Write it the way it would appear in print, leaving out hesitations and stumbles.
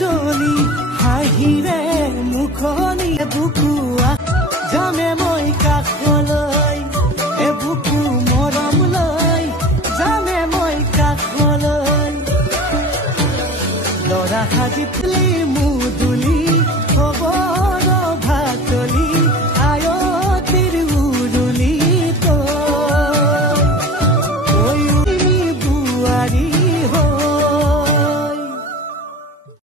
উজলি হাঁহিৰে মুখনি বুকুৱা যামে মই কাষলৈ বুকু মৰম লৈ যামে মই কাষলৈ লৰা সাজি তুলি মুদুলি হ'ব